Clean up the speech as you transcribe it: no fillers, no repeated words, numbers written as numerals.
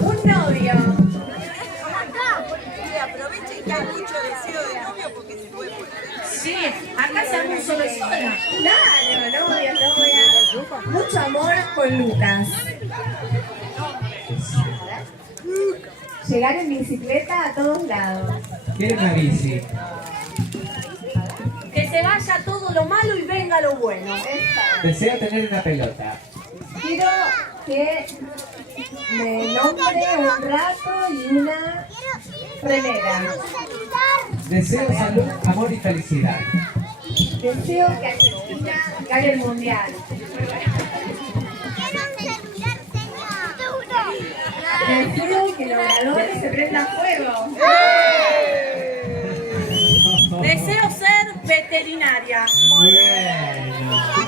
Un novio. Y aprovechen que hay mucho deseo de novio porque se puede poner. Sí, acá se arma un solo sola. Claro, novia, novia. Mucho amor con Lucas. Llegar en bicicleta a todos lados. ¿Quiere una bici? Que se vaya todo lo malo y venga lo bueno. Deseo tener una pelota. Quiero que me nombre un rato y una remera. Deseo salud, amor y felicidad. Deseo que Argentina gane el mundial. Deseo que los oradores se prendan fuego. Deseo ser veterinaria. Bueno.